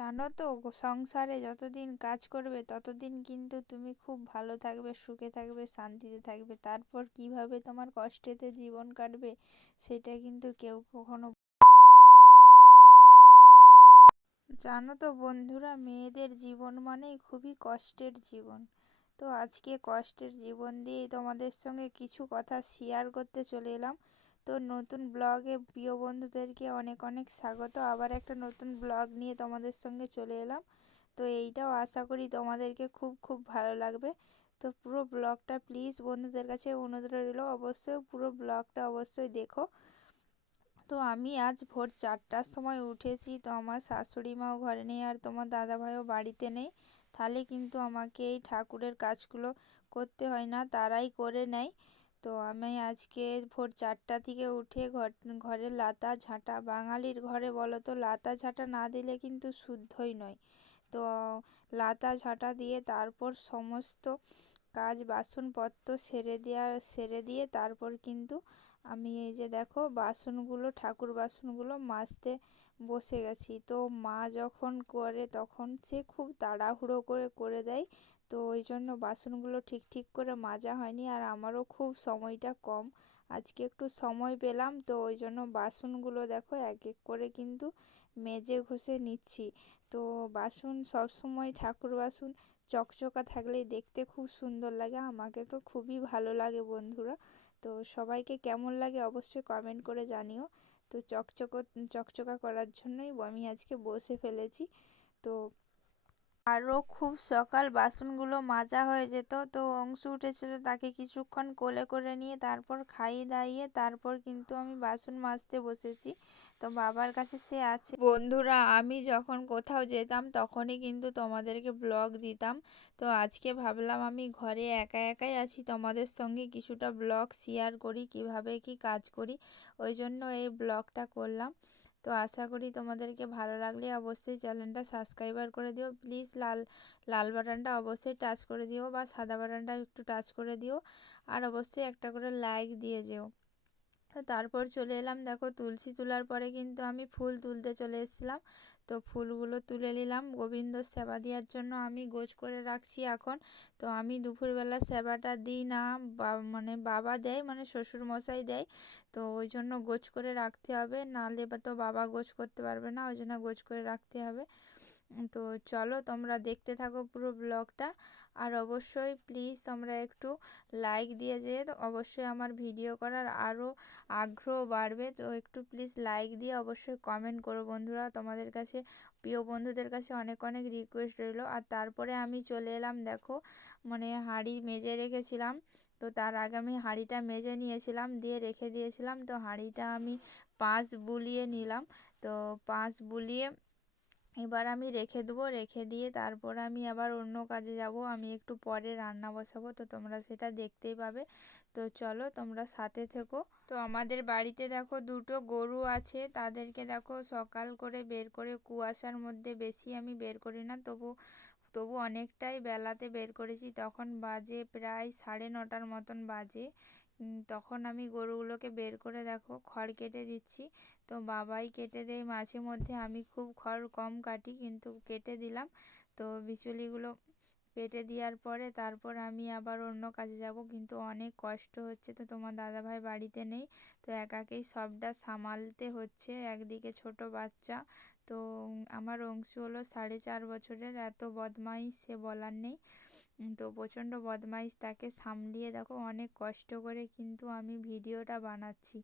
জানো তো, সংসারে যতদিন কাজ করবে ততদিন কিন্তু তুমি খুব ভালো থাকবে, সুখে থাকবে, শান্তিতে থাকবে। তারপর কীভাবে তোমার কষ্টেতে জীবন কাটবে সেটা কিন্তু কেউ কখনো জানো তো বন্ধুরা, মেয়েদের জীবন মানেই খুবই কষ্টের জীবন। তো আজকে কষ্টের জীবন দিয়েই তোমাদের সঙ্গে কিছু কথা শেয়ার করতে চলে এলাম। তো নতুন ব্লগে প্রিয় বন্ধুদেরকে অনেক অনেক স্বাগত। আবার একটা নতুন ব্লগ নিয়ে তোমাদের সঙ্গে চলে এলাম। তো এইটাও আশা করি তোমাদেরকে খুব খুব ভালো লাগবে। তো পুরো ব্লগটা প্লিজ বন্ধুদের কাছে অনুরোধ রইল, অবশ্যই পুরো ব্লগটা অবশ্যই দেখো। তো আমি আজ ভোর চারটার সময় উঠেছি, তো আমার শাশুড়ি মাও ঘরে নেই আর তোমার দাদাভাইও বাড়িতে নেই। তাহলে কিন্তু আমাকে এই ঠাকুরের কাজগুলো করতে হয় না, তারাই করে নেয়। তো আমি আজকে ভোর চারটা থেকে উঠে ঘর ঘরের লাতা ঝাঁটা, বাঙালির ঘরে বলো তো লাতা ঝাঁটা না দিলে কিন্তু শুদ্ধই নয়। তো লাতা ঝাঁটা দিয়ে তারপর সমস্ত কাজ বাসনপত্র সেরে দেওয়া সেরে দিয়ে তারপর কিন্তু আমি এই যে দেখো বাসনগুলো, ঠাকুর বাসনগুলো মাজতে বসে গেছি। তো মা যখন করে তখন সে খুব তাড়াহুড়ো করে করে দেয়। তো ওই জন্য বাসনগুলো ঠিক ঠিক করে মাজা হয়নি আর আমারও খুব সময়টা কম। আজকে একটু সময় পেলাম তো ওই জন্য বাসনগুলো দেখো এক এক করে কিন্তু মেজে ঘষে নিচ্ছি। তো বাসন সবসময় ঠাকুর বাসন চকচকা থাকলেই দেখতে খুব সুন্দর লাগে। আমাকে তো খুবই ভালো লাগে বন্ধুরা। তো সবাইকে কেমন লাগে অবশ্যই কমেন্ট করে জানিও। তো চকচকো, চকচকা করার জন্যই আমি আজকে বসে ফেলেছি। তো আরও খুব সকাল বাসনগুলো মাজা হয়ে যেত। তো অংশ উঠেছিল তাকে কিছুক্ষণ কোলে করে নিয়ে তারপর খাইয়ে দাইয়ে তারপর কিন্তু আমি বাসন মাজতে বসেছি। তো বাবার কাছে সে আছে। বন্ধুরা, আমি যখন কোথাও যেতাম তখনই কিন্তু তোমাদেরকে ব্লগ দিতাম। তো আজকে ভাবলাম আমি ঘরে একা একাই আছি, তোমাদের সঙ্গে কিছুটা ব্লগ শেয়ার করি, কীভাবে কি কাজ করি, ওই জন্য এই ব্লগটা করলাম। তো আশা করি তোমাদেরকে ভালো লাগলে অবশ্যই চ্যানেলটা সাবস্ক্রাইবার করে দিও। প্লিজ লাল লাল বাটনটা অবশ্যই টাচ করে দিও বা সাদা বাটনটা একটু টাচ করে দিও। আর অবশ্যই একটা করে লাইক দিয়ে যেও। তারপর চলে এলাম। দেখো তুলসী তোলার পরে কিন্তু আমি ফুল তুলতে চলে এসেছিলাম। তো ফুলগুলো তুলে নিলাম। গোবিন্দ সেবা দেওয়ার জন্য আমি গোছ করে রাখছি এখন। তো আমি দুপুরবেলা সেবাটা দিই না, বা মানে বাবা দেয় মানে শ্বশুর মশাই দেয়। তো ওই জন্য গোছ করে রাখতে হবে। নাহলে বা তো বাবা গোছ করতে পারবে না, ওই জন্য গোছ করে রাখতে হবে। তো চলো তোমরা দেখতে থাকো পুরো ব্লগটা। আর অবশ্যই প্লিজ তোমরা একটু লাইক দিয়ে যেয়ে অবশ্যই আমার ভিডিও করার আরও আগ্রহ বাড়বে। তো একটু প্লিজ লাইক দিয়ে অবশ্যই কমেন্ট করো বন্ধুরা। তোমাদের কাছে, প্রিয় বন্ধুদের কাছে অনেক অনেক রিকোয়েস্ট রইল। আর তারপরে আমি চলে এলাম, দেখো মানে হাঁড়ি মেজে রেখেছিলাম। তো তার আগে আমি হাঁড়িটা মেজে নিয়েছিলাম, দিয়ে রেখে দিয়েছিলাম। তো হাঁড়িটা আমি পাঁচ বুলিয়ে নিলাম। তো পাঁচ বুলিয়ে এবার আমি রেখে দেবো, রেখে দিয়ে তারপর আমি আবার অন্য কাজে যাব। আমি একটু পরে রান্না বসাবো, তো তোমরা সেটা দেখতেই পাবে। তো চলো তোমরা সাথে থেকো। তো আমাদের বাড়িতে দেখো দুটো গরু আছে, তাদেরকে দেখো সকাল করে বের করে কুয়াশার মধ্যে বেশি আমি বের করি না, তবু তবু অনেকটাই বেলাতে বের করেছি। তখন বাজে প্রায় সাড়ে নটার মতন বাজে। তখন আমি গরুগুলোকে বের করে দেখো, খড় কেটে দিচ্ছি। তো বাবাই কেটে দেয়, মাঝে মধ্যে আমি খুব খড় কম কাটি, কিন্তু কেটে দিলাম। তো বিচুলিগুলো কেটে দেওয়ার পরে তারপর আমি আবার অন্য কাজে যাব, কিন্তু অনেক কষ্ট হচ্ছে। তো তোমার দাদাভাই বাড়িতে নেই, তো একাকেই সবটা সামালতে হচ্ছে। একদিকে ছোট বাচ্চা, তো আমার অংশ হলো সাড়ে চার বছরের, এত বদমাইশ সে বলার নেই। তো প্রচণ্ড বদমাইশ তাকে সামলিয়ে দেখো, অনেক কষ্ট করে কিন্তু আমি ভিডিওটা বানাচ্ছি।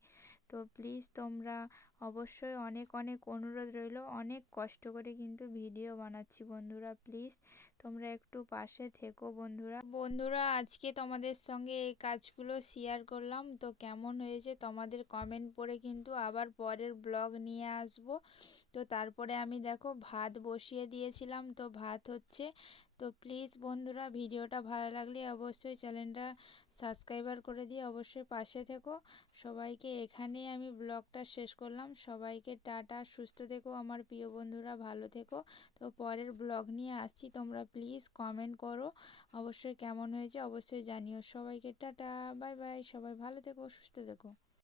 তো প্লিজ তোমরা অবশ্যই অনেক অনেক অনুরোধ রইল, অনেক কষ্ট করে কিন্তু ভিডিও বানাচ্ছি বন্ধুরা, প্লিজ তোমরা একটু পাশে থেকো বন্ধুরা। বন্ধুরা, আজকে তোমাদের সঙ্গে এই কাজগুলো শেয়ার করলাম, তো কেমন হয়েছে তোমাদের কমেন্ট পড়ে কিন্তু আবার পরের ব্লগ নিয়ে আসব। তো তারপরে আমি দেখো ভাত বসিয়ে দিয়েছিলাম, তো ভাত হচ্ছে তো প্লিজ বন্ধুরা ভিডিওটা ভালো লাগলে অবশ্যই চ্যানেলটা সাবস্ক্রাইবার করে দিয়ে অবশ্যই পাশে থেকো। সবাইকে এখানেই আমি ব্লগটা শেষ করলাম। সবাইকে টাটা, সুস্থ থেকো আমার প্রিয় বন্ধুরা, ভালো থেকো। তো পরের ব্লগ নিয়ে আসছি, তোমরা প্লিজ কমেন্ট করো। অবশ্যই কেমন হয়েছে অবশ্যই জানিও। সবাইকে টাটা, বাই বাই, সবাই ভালো থেকো, সুস্থ থেকো।